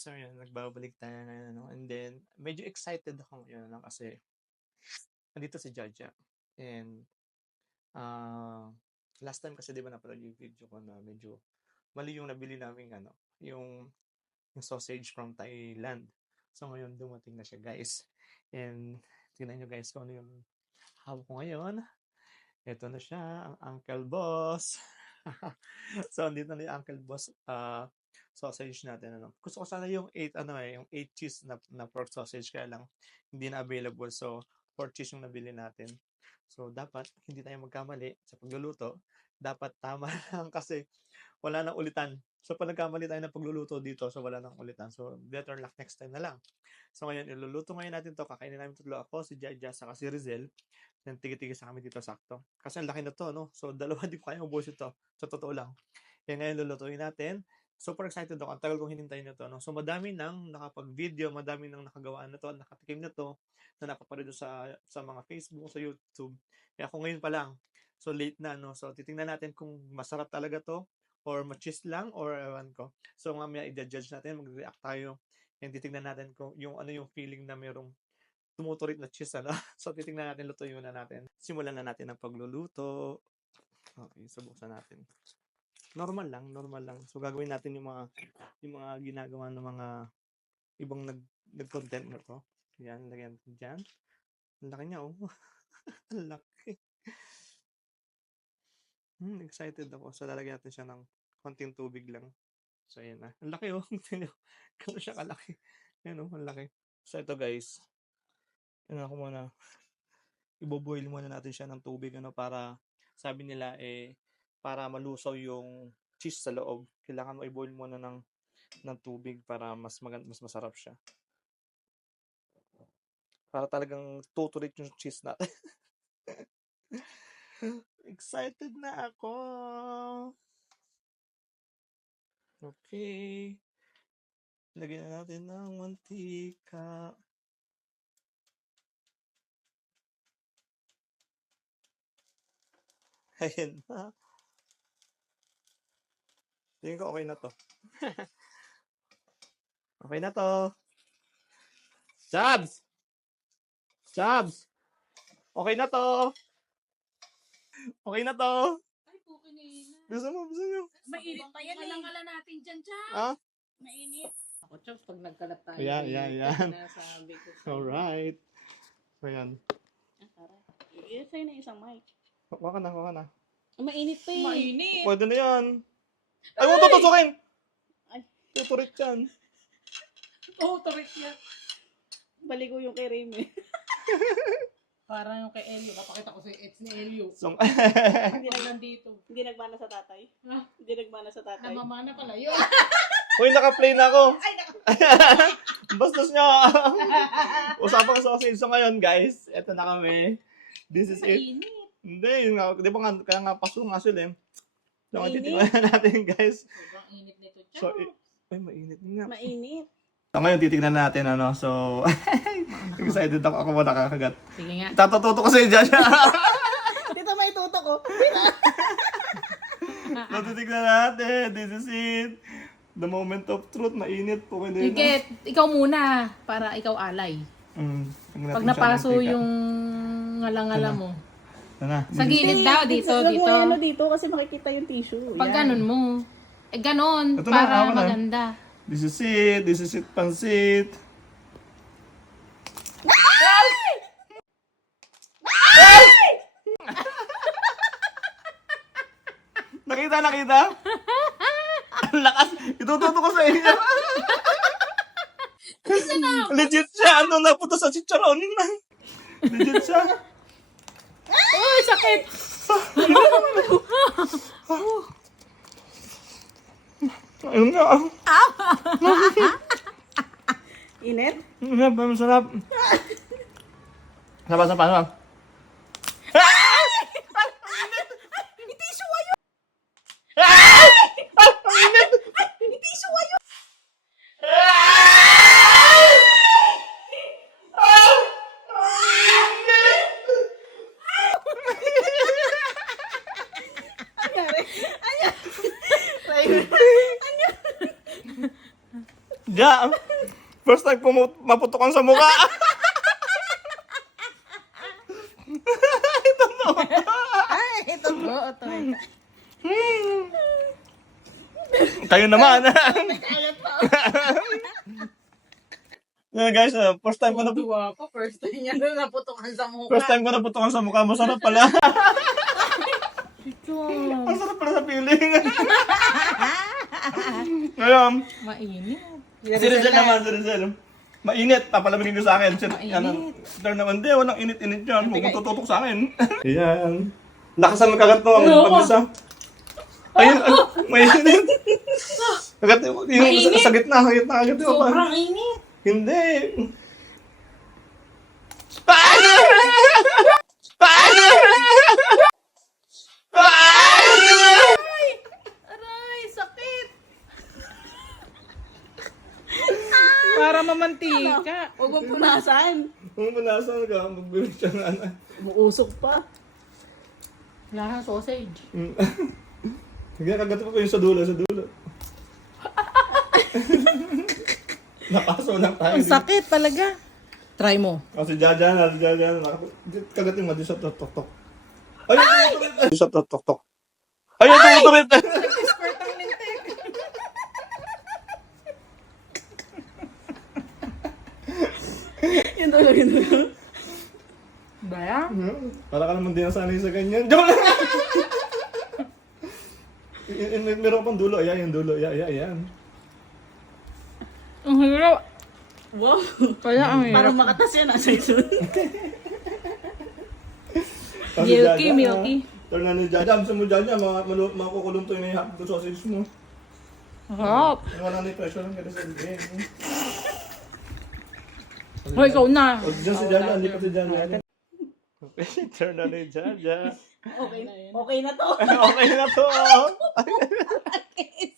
So yun, nagbabalik tayo ngayon, ano, and then medyo excited ako ngayon, ano, kasi nandito si Jaja. And ah, last time kasi 'di ba napanood yung video ko na medyo mali yung nabili naming ano, yung sausage from Thailand. So ngayon dumating na siya, guys. And tingnan niyo guys kung ano yung hawak ko ngayon. Eto na siya, ang Uncle Boss. So andito na yung Uncle Boss sausage natin, ano. Gusto ko sana yung 8 ano, yung 8 cheese na pork sausage, kaya lang hindi na available. So 4 cheese yung nabili natin. So dapat hindi tayo magkamali sa pagluluto. Dapat tama lang kasi wala nang ulitan. So pag nagkamali tayo ng pagluluto dito, so wala nang ulitan. So better luck next time na lang. So ngayon, iluluto ngayon natin to. Kakainin namin tatlo, ako, si Jaja, saka si Rizel. Then tigi-tigi sa kami dito sakto. Kasi ang laki na to, no? So dalawa di ko kaya ubusin to. Sa totoo lang. Kaya ngayon lulutuin natin. Super excited ako. Ang tagal kong hinintay na to, no? So madami nang nakapag-video, madami nang nakagawa na to, nakatikim na to, na napapanood sa mga Facebook, sa YouTube. Kaya ako ngayon pa lang. So late na, no? So titingnan natin kung masarap talaga to or machis lang or ewan ko. So mamaya i-judge natin, mag-react tayo. And titingnan natin kung yung ano yung feeling na merong tumuturik na cheese, ano. So titingnan natin, lutuin muna natin. Simulan na natin ang pagluluto. Okay, so buksan natin. Normal lang. So gagawin natin yung mga ginagawa ng mga ibang nag-content na to. Yan, lagyan natin dyan. Ang laki niya, oh. Ang laki. Excited ako. So lalagyan natin siya ng konting tubig lang. So ayan na. Ang laki, oh. Gano'n siya kalaki. Ayan, oh, ang laki. So ito guys, ano ako muna, iboboil muna natin siya ng tubig, ano, para sabi nila para malusaw yung cheese sa loob. Kailangan mo i-boil muna ng tubig para mas masarap siya. Para talagang tuturik yung cheese natin. Excited na ako. Okay. Lagyan na natin ng mantika. Ayan na. Tingin ko okay na to. Okay na to. Jabs! Okay na to. Okay na to. Ay, pukin na yun. Gusto mo? Mainit pa yan. Malangala natin dyan, Chab. Ah? Mainit. Ako, Chab, pag nagkalat tayo. Yan. Sinasabi ko. Alright. So yan. Yes, sa'yo na isang mic. Kuha ka na. Mainit pa eh. Mainit. Pwede na yan. Ay, huwag tutusukin! Ay. Tuturik yan. Turik yan. Baligo yung kay Remy. Parang yung kay Elio. Papakita ko sa ex ni Elio. So, Hindi nandito. Hindi nagmana sa tatay? Ha? Hindi nagmana sa tatay? Namamana pala yun. uy, naka-play na ako. Ay, naku. Bastos nyo. Usapan ko sa sausage. So ngayon, guys, eto na kami. This is it. Mainit. Hindi, yun nga. Di ba nga, kaya nga paso nga sila eh. So, Mainit. titignan natin, guys. Sobrang init nito, Chab. So, ay, mainit nga. Mainit. So, ngayon, titignan natin, ano. So, excited ako mo nakakagat. Sige nga. Tatututo ko sa'yo dyan. Dito may tutok ko. So, titignan natin. This is it. The moment of truth. Mainit po. Sige, ikaw muna. Para ikaw alay. Pag napaso yung ngala-ngala mo. Sa gilid daw, dito. Huwag mo ano dito kasi makikita yung tissue. Pag Yan. ganun mo. Ganon. Ito na, Para ako na. maganda. This is it, pansit. Nakita? Ang lakas. Itututo ko sa inyo. Legit siya. Ano, napunta sa chicharon. Legit siya. Uy, sakit! Ayun nga. Init? Masarap. Sarap. Ja, first time ko maputukan sa mukha. Ay, ito po. Ito. Kayo naman. Yeah, guys, first time ko Tuwa ko, first time niya na naputukan sa mukha. First time ko naputukan sa mukha. Masarap pala. Ito. Masarap pala sa feeling. Ngayon, Mainit. si Rizal naman, si Rizal. Mainit, papalamigin ko sa akin. Mainit. Sir naman, di, walang init-init yan. Huwag mong tututok sa akin. Ayan. Lakasan ng kagat mo ang pag-isa. Ayun, mainit. Kagat yung sa gitna, kagat yung. Sobrang init. Hindi. Paano? Paano? Aray, sakit. Para mamantika. Huwag mong punasan. Kung manasan ka, magbilis siya nga na. Umuusok pa. Lahat sausage. Sige, kagat ko yung sa dulo, sa dulo. Nakaso lang tayo. Ang sakit talaga. Try mo. Kasi Jaja na. Kagatin mo, di sa tok-tok. Ay, di sa tok-tok. Ay, tumit. Yun dulo, yun dulo. Baya? Para ka naman di nasanay sa ganyan. Joke lang! Meron pang dulo. Ayan, yung dulo. Ayan. Ang hirap. Wow. Kaya ang Parang hirap. makatas yan, nasa ito. Milky. Turn na ni Jaja. Gusto mo Jaja, makukulong to yung hotdog sausage mo. Harap. Wala na yung pressure lang kada sa bigay. Hoy, ikaw na. O, dyan si Jaja, hindi pa si Jaja. Turn na ni Jaja. Okay na. Okay na to. Okay na to. Sakit.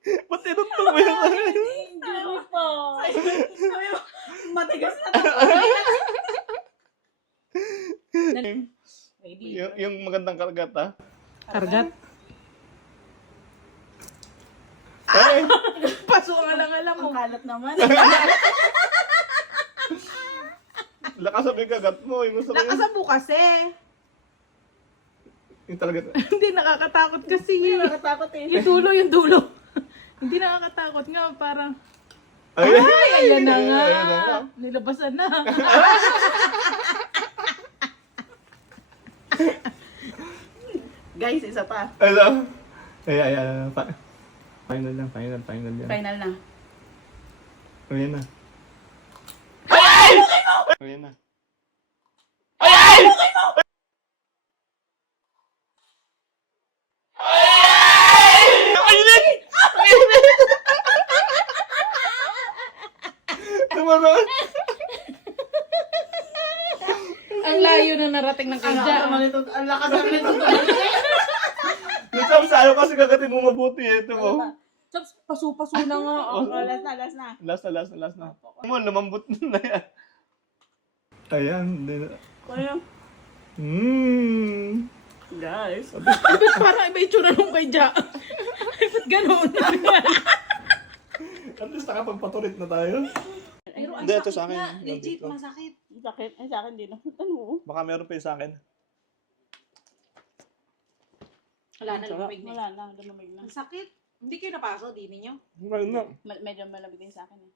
Ba't tinutog mo yun? Hindi po. Sabi mo, matigas na to. Yung magandang kargat, ha? Kargat. Ay! Paso ang alang-alang Ang kalat naman. Lakas sabi kagat mo. Yung gusto ko yun. Nakasabo kasi. Yung talaga. Hindi nakakatakot kasi. Hindi nakatakot eh. Yung dulo. Hindi nakakatakot nga, parang, Ay! ayan na nga. Ayan na nga. Nilabasan na. Guys, isa pa. Hello? Ay. Final lang. Yan. Final na. Ayan na. Ayan na. Tumanon. Ang layo na narating ng kanya. Ang lakas naman ito. Dito sa'yo kasi kagatin mo mabuti. Ito mo. Chops, paso-paso na nga. Last na. Last na. Mo, lumambot na yan. Ayan. Ano? Guys. Ba't parang iba yung tsura nung kay Ja? Ba't ganun? At least nakapagpaturit na tayo. Pero ang Hindi, ito sakit sa akin. nga. Legit, Nandito. masakit. Sakit. Ay, sa akin din. Ano? Baka meron pa yung sa akin. Wala na, lumamig na. Wala na. Lumamig na. Ang sakit. Hindi kayo napaso, di ninyo? Meron na. Medyo malamig din sa akin eh.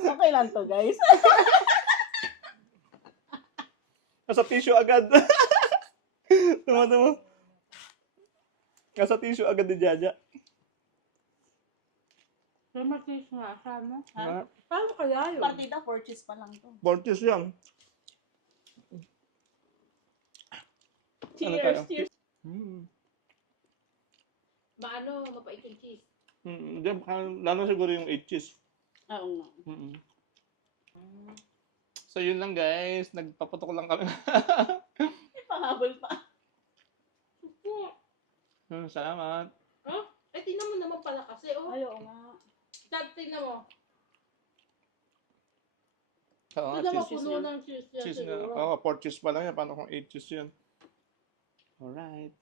Okay lang to, guys. Nasa tissue agad. Tama. Nasa tissue agad ni Jaja. Pero matis nga, sana. Ha? Paano kaya yun? Partida, 4 cheese pa lang to. Bortis yan. Ano tayo? Cheers. Maano, mapait yung cheese. Diyan, lalo siguro yung 8 cheese. Oo nga. So yun lang guys, nagpaputok lang kami. Pahabol pa. Salamat. Huh? Eh, tingnan mo naman pala kasi, oh. Ayaw nga. Start, tingnan mo. Oo, Tingnan mo, cheese. puno ng cheese yan Cheese nga. siguro. Oo, 4 cheese pa lang yan. Paano kung 8 cheese yun? Alright.